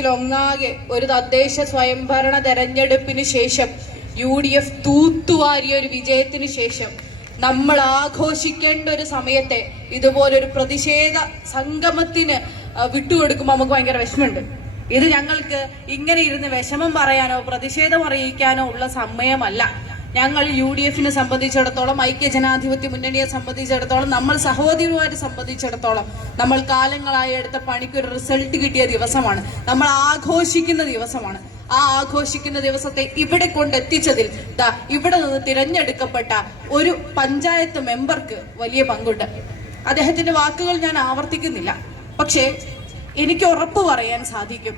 കേരളത്തിലൊന്നാകെ ഒരു തദ്ദേശ സ്വയംഭരണ തെരഞ്ഞെടുപ്പിന് ശേഷം UDF തൂത്തുവാരിയ ഒരു വിജയത്തിന് ശേഷം നമ്മൾ ആഘോഷിക്കേണ്ട ഒരു സമയത്തെ ഇതുപോലൊരു പ്രതിഷേധ സംഗമത്തിന് വിട്ടുകൊടുക്കുമ്പോൾ നമുക്ക് ഭയങ്കര വിഷമമുണ്ട്. ഇത് ഞങ്ങൾക്ക് ഇങ്ങനെ ഇരുന്ന് വിഷമം പറയാനോ പ്രതിഷേധം അറിയിക്കാനോ ഉള്ള സമയമല്ല. ഞങ്ങൾ UDFനെ സംബന്ധിച്ചിടത്തോളം, ഐക്യജനാധിപത്യ മുന്നണിയെ സംബന്ധിച്ചിടത്തോളം, നമ്മൾ സഹോദരിമാരെ സംബന്ധിച്ചിടത്തോളം നമ്മൾ കാലങ്ങളായി എടുത്ത പണിക്ക് ഒരു റിസൾട്ട് കിട്ടിയ ദിവസമാണ്. നമ്മൾ ആഘോഷിക്കുന്ന ദിവസമാണ്. ആ ആഘോഷിക്കുന്ന ദിവസത്തെ ഇവിടെ കൊണ്ടെത്തിച്ചതിൽ ഇവിടെ നിന്ന് തിരഞ്ഞെടുക്കപ്പെട്ട ഒരു പഞ്ചായത്ത് മെമ്പർക്ക് വലിയ പങ്കുണ്ട്. അദ്ദേഹത്തിന്റെ വാക്കുകൾ ഞാൻ ആവർത്തിക്കുന്നില്ല. പക്ഷേ എനിക്ക് ഉറപ്പ് പറയാൻ സാധിക്കും,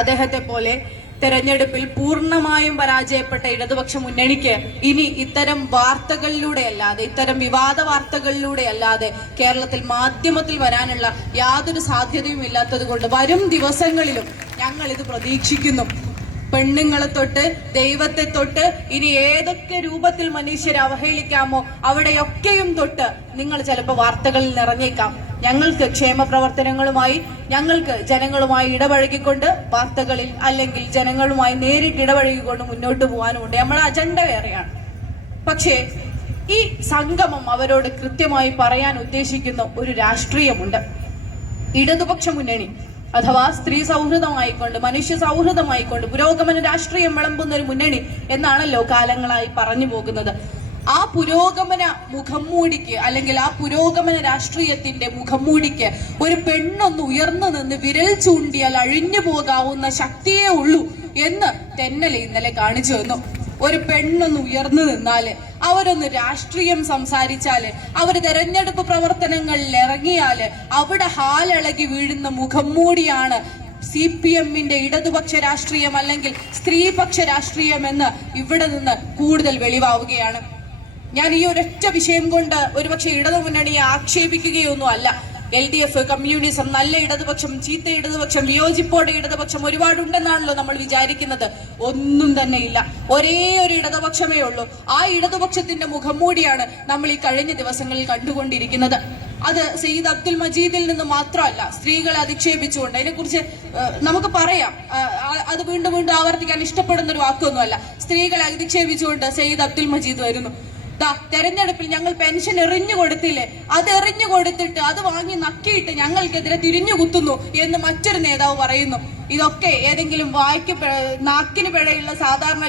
അദ്ദേഹത്തെ പോലെ തെരഞ്ഞെടുപ്പിൽ പൂർണ്ണമായും പരാജയപ്പെട്ട ഇടതുപക്ഷ മുന്നണിക്ക് ഇനി ഇത്തരം വാർത്തകളിലൂടെ അല്ലാതെ, ഇത്തരം വിവാദ വാർത്തകളിലൂടെ അല്ലാതെ കേരളത്തിൽ മാധ്യമത്തിൽ വരാനുള്ള യാതൊരു സാധ്യതയും ഇല്ലാത്തത് കൊണ്ട് വരും ദിവസങ്ങളിലും ഞങ്ങൾ ഇത് പ്രതീക്ഷിക്കുന്നു. പെണ്ണുങ്ങളെ തൊട്ട് ദൈവത്തെ തൊട്ട് ഇനി ഏതൊക്കെ രൂപത്തിൽ മനുഷ്യരെ അവഹേളിക്കാമോ അവിടെയൊക്കെയും തൊട്ട് നിങ്ങൾ ചിലപ്പോൾ വാർത്തകളിൽ നിറഞ്ഞേക്കാം. ഞങ്ങൾക്ക് ക്ഷേമ പ്രവർത്തനങ്ങളുമായി, ഞങ്ങൾക്ക് ജനങ്ങളുമായി ഇടപഴകിക്കൊണ്ട് വാർത്തകളിൽ അല്ലെങ്കിൽ ജനങ്ങളുമായി നേരിട്ട് ഇടപഴകിക്കൊണ്ട് മുന്നോട്ട് പോകാനുമുണ്ട്. നമ്മുടെ അജണ്ട വേറെയാണ്. പക്ഷേ ഈ സംഗമം അവരോട് കൃത്യമായി പറയാൻ ഉദ്ദേശിക്കുന്ന ഒരു രാഷ്ട്രീയമുണ്ട്. ഇടതുപക്ഷ മുന്നണി അഥവാ സ്ത്രീ സൗഹൃദമായിക്കൊണ്ട്, മനുഷ്യ സൗഹൃദമായിക്കൊണ്ട് പുരോഗമന രാഷ്ട്രീയം വിളമ്പുന്ന ഒരു മുന്നണി എന്നാണല്ലോ കാലങ്ങളായി പറഞ്ഞു പോകുന്നത്. ആ പുരോഗമന മുഖംമൂടിക്ക് അല്ലെങ്കിൽ ആ പുരോഗമന രാഷ്ട്രീയത്തിന്റെ മുഖംമൂടിക്ക് ഒരു പെണ്ണൊന്ന് ഉയർന്നു നിന്ന് വിരൽ ചൂണ്ടിയാൽ അഴിഞ്ഞു പോകാവുന്ന ശക്തിയേ ഉള്ളൂ എന്ന് തെന്നലെ ഇന്നലെ കാണിച്ചു തന്നു. ഒരു പെണ്ണൊന്ന് ഉയർന്നു നിന്നാല്, അവരൊന്ന് രാഷ്ട്രീയം സംസാരിച്ചാല്, അവര് തെരഞ്ഞെടുപ്പ് പ്രവർത്തനങ്ങളിൽ ഇറങ്ങിയാല് അവിടെ ഹാലിളകി വീഴുന്ന മുഖംമൂടിയാണ് CPMന്റെ ഇടതുപക്ഷ രാഷ്ട്രീയം അല്ലെങ്കിൽ സ്ത്രീപക്ഷ രാഷ്ട്രീയം എന്ന് ഇവിടെ നിന്ന് കൂടുതൽ വെളിവാവുകയാണ്. ഞാൻ ഈ ഒരൊറ്റ വിഷയം കൊണ്ട് ഒരുപക്ഷെ ഇടതുമുന്നണിയെ ആക്ഷേപിക്കുകയൊന്നും അല്ല. LDF, കമ്മ്യൂണിസം, നല്ല ഇടതുപക്ഷം, ചീത്ത ഇടതുപക്ഷം, വിയോജിപ്പോടെ ഇടതുപക്ഷം ഒരുപാടുണ്ടെന്നാണല്ലോ നമ്മൾ വിചാരിക്കുന്നത്. ഒന്നും തന്നെ ഇല്ല. ഒരേ ഒരു ഇടതുപക്ഷമേ ഉള്ളൂ. ആ ഇടതുപക്ഷത്തിന്റെ മുഖംമൂടിയാണ് നമ്മൾ ഈ കഴിഞ്ഞ ദിവസങ്ങളിൽ കണ്ടുകൊണ്ടിരിക്കുന്നത്. അത് സയ്യിദ് അബ്ദുൽ മജീദിൽ നിന്ന് മാത്രമല്ല, സ്ത്രീകളെ അധിക്ഷേപിച്ചുകൊണ്ട്, അതിനെക്കുറിച്ച് നമുക്ക് പറയാം, അത് വീണ്ടും വീണ്ടും ആവർത്തിക്കാൻ ഇഷ്ടപ്പെടുന്ന ഒരു വാക്കൊന്നുമല്ല. സ്ത്രീകളെ അധിക്ഷേപിച്ചുകൊണ്ട് സയ്യിദ് അബ്ദുൽ മജീദ് വരുന്നു. തെരഞ്ഞെടുപ്പിൽ ഞങ്ങൾ പെൻഷൻ എറിഞ്ഞു കൊടുത്തില്ലേ, അത് എറിഞ്ഞു കൊടുത്തിട്ട് അത് വാങ്ങി നക്കിയിട്ട് ഞങ്ങൾക്കെതിരെ തിരിഞ്ഞു കുത്തുന്നു എന്ന് മറ്റൊരു നേതാവ് പറയുന്നു. ഇതൊക്കെ ഏതെങ്കിലും നാക്കിന് പിഴയുള്ള സാധാരണ